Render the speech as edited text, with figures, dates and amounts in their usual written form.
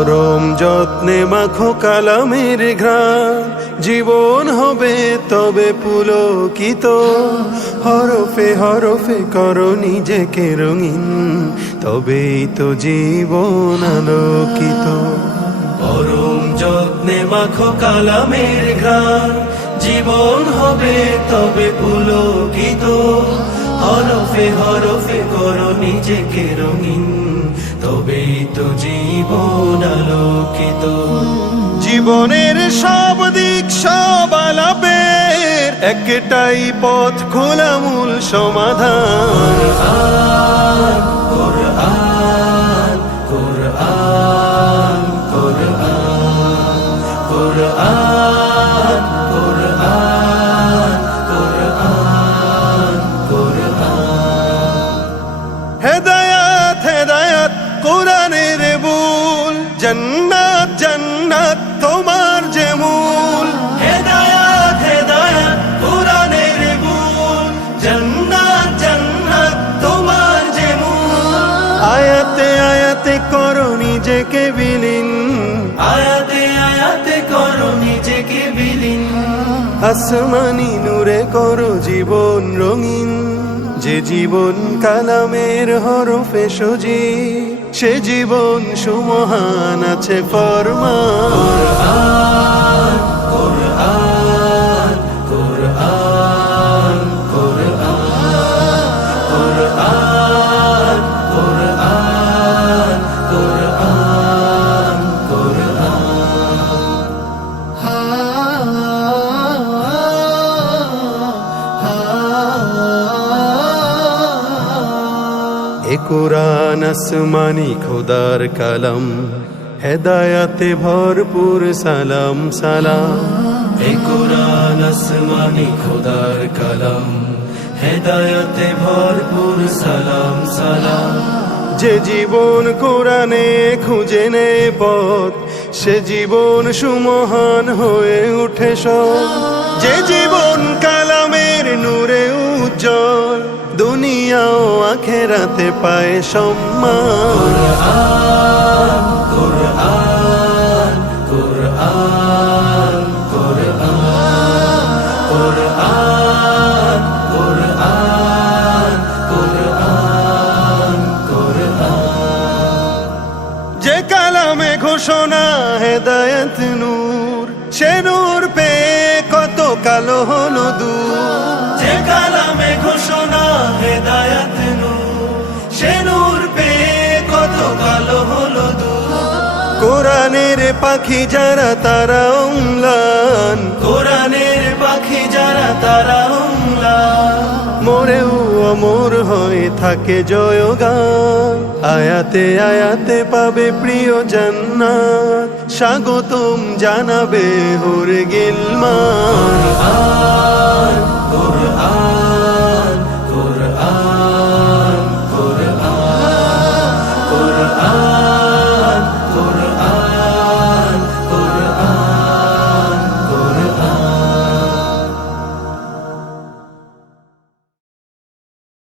পরম যত্নে মাখো কালামের ঘ্রাণ, জীবন হবে তবে পুলকিত। হরফে হরফে করো নিজেকে রঙিন, তবেই তো জীবন আলোকিত। পরম যত্নে মাখো কালামের ঘ্রাণ, জীবন হবে তবে পুলকিত। হরফে হরফে করো নিজেকে রঙিন, তবেই তো জীবন আলোকিত। জীবনের সব দিক সব আলাপের একটাই পথ, খোলা মূল সমাধান। কোরআন কোরআন কোরআন কোরআন কোরআন কোরআন কোরআন। হেদায়াত হেদায়াত কোরআনের বুল, জান্নাত জান্নাত তোমার যে মূল। হেদায়াত হেদায়াত কোরআনের বুল, জান্নাত জান্নাত তোমার যে মূল। আয়াতে আয়াতে করো নিজেকে বিলীন, আয়াতে আয়াতে করো নিজেকে বিলীন। আসমানি নূরে করো জীবন রঙিন, যে জীবন কালামের হরফে সজি, সে জীবন সুমহান আছে ফরমান। কোরআন কোরআন কোরআন কোরআন কোরআন কোরআন কোরআন। এ কোরআন আসমানি খোদার কালাম, হেদায়াতে ভরপুর সালাম সালাম। এ কোরআন আসমানি খোদার কালাম, হেদায়াতে ভরপুর সালাম সালাম। যে জীবন কোরআনে খুঁজে নে পথ, সে জীবন সুমহান হয়ে উঠে সৎ। যে জীবন কালামের নূরে উজ্জ্বল, দুনিয়া ও আখেরাতে পায় সম্মান। কোরআন কোরআন কোরআন কোরআন কোরআন কোরআন কোরআন। যে কালামে ঘোষণা হেদায়েত নূর, সে নূর পেয়ে কত কালো হলো দূর। যে কালামে ঘোষণা হেদায়েত নূর, সে নূর পেয়ে কত কালো হলো দূর। কোরআনের পাখি যারা তারা অম্লান, কোরআনের পাখি যারা তারা অম্লান। মোরেও অমর হয়ে থাকে জয়গান, আয়াতে আয়াতে পাবে প্রিয় জান্নাত। স্বাগতম জানাবে হুরে গিলমান। কোরআন কোরআন কোরআন কোরআন।